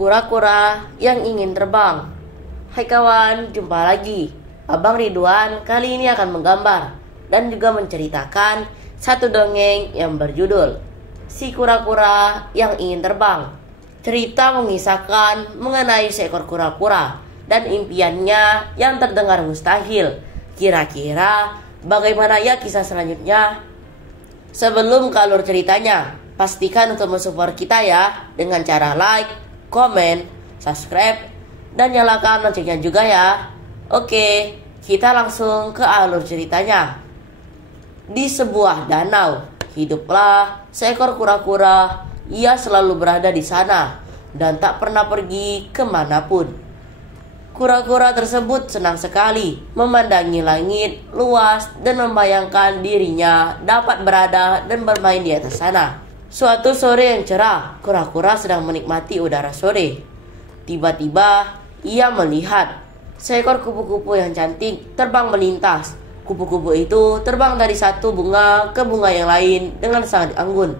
Kura-kura yang ingin terbang. Hai kawan, jumpa lagi. Abang Ridwan kali ini akan menggambar dan juga menceritakan satu dongeng yang berjudul Si Kura-kura yang Ingin Terbang. Cerita mengisahkan mengenai seekor kura-kura dan impiannya yang terdengar mustahil. Kira-kira bagaimana ya kisah selanjutnya? Sebelum ke alur ceritanya, pastikan untuk mensupport kita ya dengan cara like, komen, subscribe, dan nyalakan loncengnya juga ya. Oke, kita langsung ke alur ceritanya. Di sebuah danau, hiduplah seekor kura-kura. Ia selalu berada di sana dan tak pernah pergi kemanapun. Kura-kura tersebut senang sekali memandangi langit luas dan membayangkan dirinya dapat berada dan bermain di atas sana. Suatu sore yang cerah, kura-kura sedang menikmati udara sore. Tiba-tiba, ia melihat seekor kupu-kupu yang cantik terbang melintas. Kupu-kupu itu terbang dari satu bunga ke bunga yang lain dengan sangat anggun.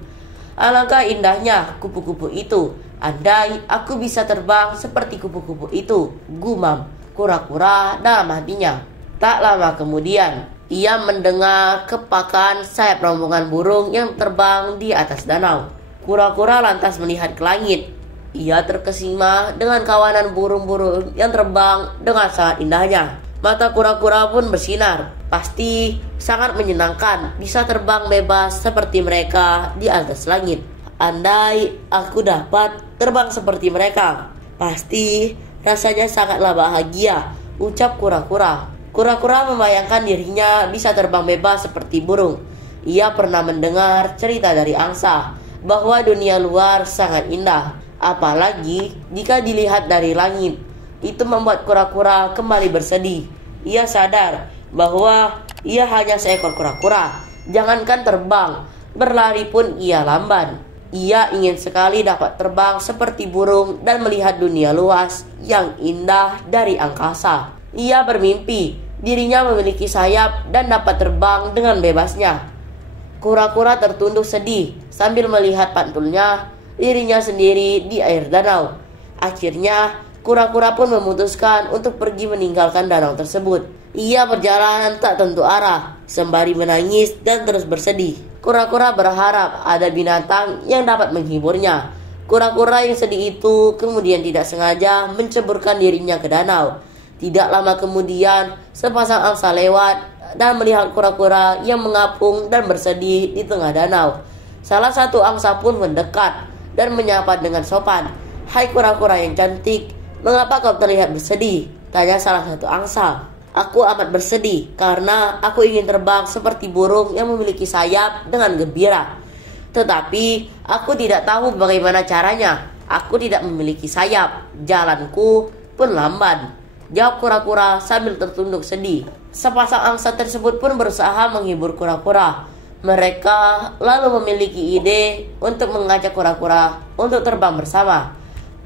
Alangkah indahnya kupu-kupu itu. Andai aku bisa terbang seperti kupu-kupu itu, gumam kura-kura dalam hatinya. Tak lama kemudian, ia mendengar kepakan sayap rombongan burung yang terbang di atas danau. Kura-kura lantas melihat ke langit. Ia terkesima dengan kawanan burung-burung yang terbang dengan sangat indahnya. Mata kura-kura pun bersinar. Pasti sangat menyenangkan bisa terbang bebas seperti mereka di atas langit. Andai aku dapat terbang seperti mereka, pasti rasanya sangatlah bahagia, ucap kura-kura. Kura-kura membayangkan dirinya bisa terbang bebas seperti burung. Ia pernah mendengar cerita dari angsa bahwa dunia luar sangat indah, apalagi jika dilihat dari langit. Itu membuat kura-kura kembali bersedih. Ia sadar bahwa ia hanya seekor kura-kura. Jangankan terbang, berlari pun ia lamban. Ia ingin sekali dapat terbang seperti burung dan melihat dunia luas yang indah dari angkasa. Ia bermimpi dirinya memiliki sayap dan dapat terbang dengan bebasnya. Kura-kura tertunduk sedih sambil melihat pantulnya dirinya sendiri di air danau. Akhirnya, kura-kura pun memutuskan untuk pergi meninggalkan danau tersebut. Ia berjalan tak tentu arah, sembari menangis dan terus bersedih. Kura-kura berharap ada binatang yang dapat menghiburnya. Kura-kura yang sedih itu kemudian tidak sengaja menceburkan dirinya ke danau. Tidak lama kemudian, sepasang angsa lewat dan melihat kura-kura yang mengapung dan bersedih di tengah danau. Salah satu angsa pun mendekat dan menyapa dengan sopan. "Hai kura-kura yang cantik, mengapa kau terlihat bersedih?" tanya salah satu angsa. "Aku amat bersedih karena aku ingin terbang seperti burung yang memiliki sayap dengan gembira. Tetapi aku tidak tahu bagaimana caranya. Aku tidak memiliki sayap, jalanku pun lamban," jawab kura-kura sambil tertunduk sedih. Sepasang angsa tersebut pun berusaha menghibur kura-kura. Mereka lalu memiliki ide untuk mengajak kura-kura untuk terbang bersama.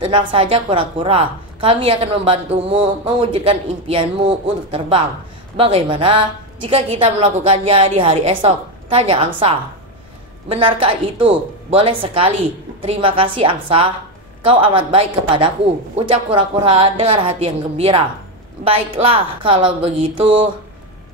"Tenang saja kura-kura, kami akan membantumu mewujudkan impianmu untuk terbang. Bagaimana jika kita melakukannya di hari esok?" tanya angsa. "Benarkah itu? Boleh sekali. Terima kasih angsa. Kau amat baik kepadaku," ucap kura-kura dengan hati yang gembira. "Baiklah, kalau begitu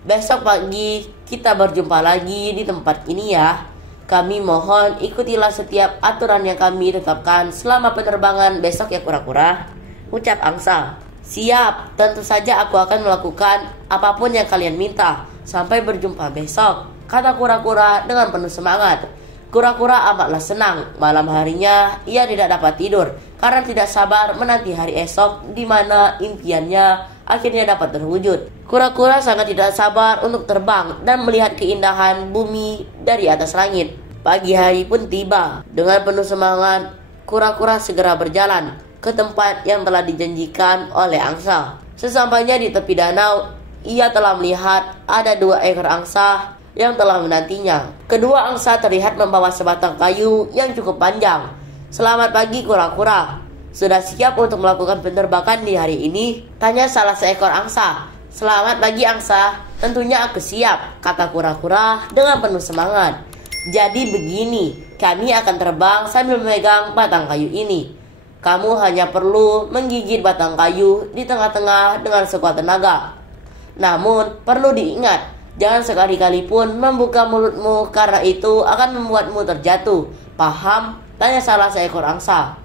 besok pagi kita berjumpa lagi di tempat ini ya. Kami mohon ikutilah setiap aturan yang kami tetapkan selama penerbangan besok ya kura-kura," ucap angsa. "Siap, tentu saja aku akan melakukan apapun yang kalian minta. Sampai berjumpa besok," kata kura-kura dengan penuh semangat. Kura-kura amatlah senang. Malam harinya ia tidak dapat tidur karena tidak sabar menanti hari esok di mana impiannya akhirnya dapat terwujud. Kura-kura sangat tidak sabar untuk terbang dan melihat keindahan bumi dari atas langit. Pagi hari pun tiba. Dengan penuh semangat, kura-kura segera berjalan ke tempat yang telah dijanjikan oleh angsa. Sesampainya di tepi danau, ia telah melihat ada 2 ekor angsa yang telah menantinya. Kedua angsa terlihat membawa sebatang kayu yang cukup panjang. "Selamat pagi kura-kura. Sudah siap untuk melakukan penerbangan di hari ini?" tanya salah seekor angsa. "Selamat pagi angsa, tentunya aku siap," kata kura-kura dengan penuh semangat. "Jadi begini, kami akan terbang sambil memegang batang kayu ini. Kamu hanya perlu menggigit batang kayu di tengah-tengah dengan sekuat tenaga. Namun, perlu diingat, jangan sekali-kali pun membuka mulutmu karena itu akan membuatmu terjatuh. Paham? Tanya salah seekor angsa.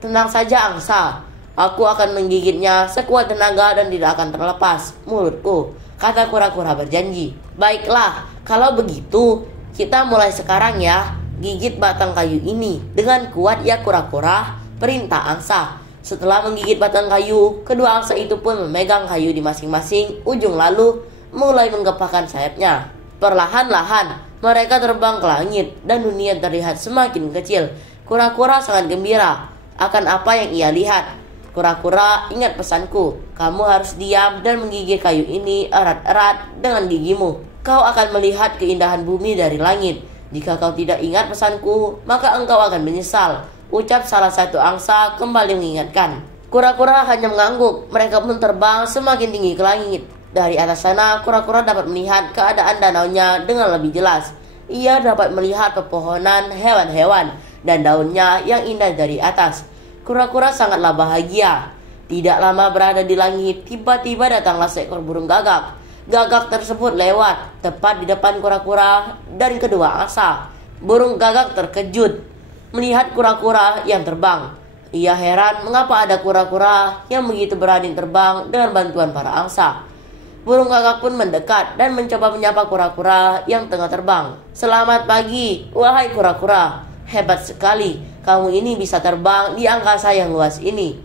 Tenang saja angsa, aku akan menggigitnya sekuat tenaga dan tidak akan terlepas mulutku, kata kura-kura berjanji. Baiklah, kalau begitu kita mulai sekarang ya. Gigit batang kayu ini dengan kuat ya kura-kura, perintah angsa. Setelah menggigit batang kayu, kedua angsa itu pun memegang kayu di masing-masing ujung lalu mulai menggepakkan sayapnya. Perlahan-lahan mereka terbang ke langit dan dunia terlihat semakin kecil. Kura-kura sangat gembira akan apa yang ia lihat. Kura-kura, ingat pesanku, kamu harus diam dan menggigit kayu ini erat-erat dengan gigimu. Kau akan melihat keindahan bumi dari langit. Jika kau tidak ingat pesanku, maka engkau akan menyesal, ucap salah satu angsa kembali mengingatkan. Kura-kura hanya mengangguk, mereka pun terbang semakin tinggi ke langit. Dari atas sana, kura-kura dapat melihat keadaan danaunya dengan lebih jelas. Ia dapat melihat pepohonan, hewan-hewan, dan daunnya yang indah dari atas. Kura-kura sangatlah bahagia. Tidak lama berada di langit, tiba-tiba datanglah seekor burung gagak. Gagak tersebut lewat tepat di depan kura-kura dan kedua angsa. Burung gagak terkejut melihat kura-kura yang terbang. Ia heran mengapa ada kura-kura yang begitu berani terbang dengan bantuan para angsa. Burung gagak pun mendekat dan mencoba menyapa kura-kura yang tengah terbang. Selamat pagi, wahai kura-kura. Hebat sekali, kamu ini bisa terbang di angkasa yang luas ini.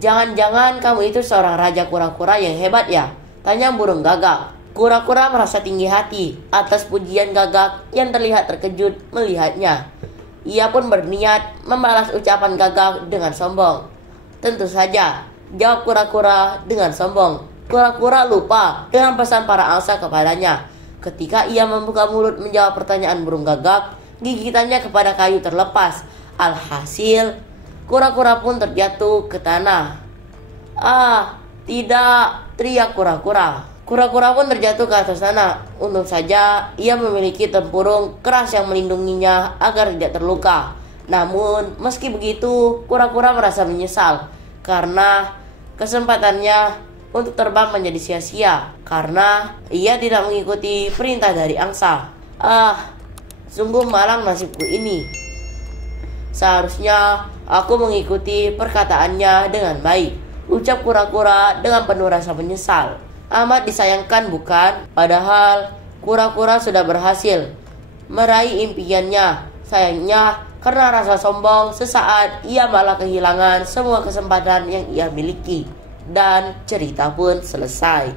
Jangan-jangan kamu itu seorang raja kura-kura yang hebat ya? Tanya burung gagak. Kura-kura merasa tinggi hati atas pujian gagak yang terlihat terkejut melihatnya. Ia pun berniat membalas ucapan gagak dengan sombong. Tentu saja, jawab kura-kura dengan sombong. Kura-kura lupa dengan pesan para angsa kepadanya. Ketika ia membuka mulut menjawab pertanyaan burung gagak, gigitannya kepada kayu terlepas. Alhasil, kura-kura pun terjatuh ke tanah. Ah, tidak, teriak kura-kura. Kura-kura pun terjatuh ke atas tanah. Untung saja ia memiliki tempurung keras yang melindunginya agar tidak terluka. Namun, meski begitu, kura-kura merasa menyesal karena kesempatannya untuk terbang menjadi sia-sia karena ia tidak mengikuti perintah dari angsa. Ah, sungguh malang nasibku ini. Seharusnya aku mengikuti perkataannya dengan baik, ucap kura-kura dengan penuh rasa menyesal. Amat disayangkan bukan? Padahal kura-kura sudah berhasil meraih impiannya. Sayangnya karena rasa sombong sesaat ia malah kehilangan semua kesempatan yang ia miliki. Dan cerita pun selesai.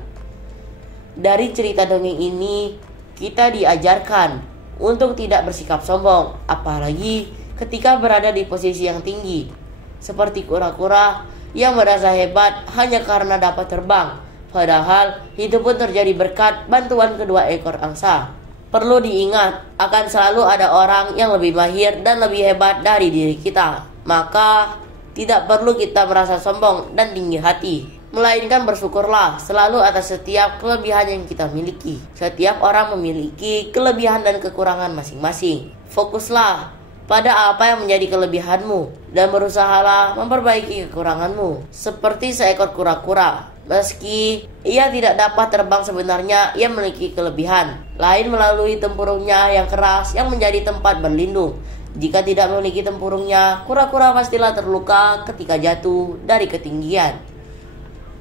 Dari cerita dongeng ini kita diajarkan untuk tidak bersikap sombong, apalagi ketika berada di posisi yang tinggi, seperti kura-kura yang merasa hebat hanya karena dapat terbang, padahal itu pun terjadi berkat bantuan kedua ekor angsa. Perlu diingat, akan selalu ada orang yang lebih mahir dan lebih hebat dari diri kita. Maka tidak perlu kita merasa sombong dan tinggi hati, melainkan bersyukurlah selalu atas setiap kelebihan yang kita miliki. Setiap orang memiliki kelebihan dan kekurangan masing-masing. Fokuslah pada apa yang menjadi kelebihanmu dan berusahalah memperbaiki kekuranganmu. Seperti seekor kura-kura, meski ia tidak dapat terbang, sebenarnya ia memiliki kelebihan lain melalui tempurungnya yang keras yang menjadi tempat berlindung. Jika tidak memiliki tempurungnya, kura-kura pastilah terluka ketika jatuh dari ketinggian.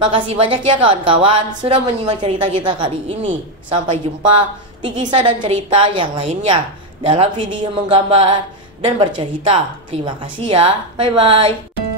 Makasih banyak ya kawan-kawan sudah menyimak cerita kita kali ini. Sampai jumpa di kisah dan cerita yang lainnya dalam video menggambar dan bercerita. Terima kasih ya. Bye-bye.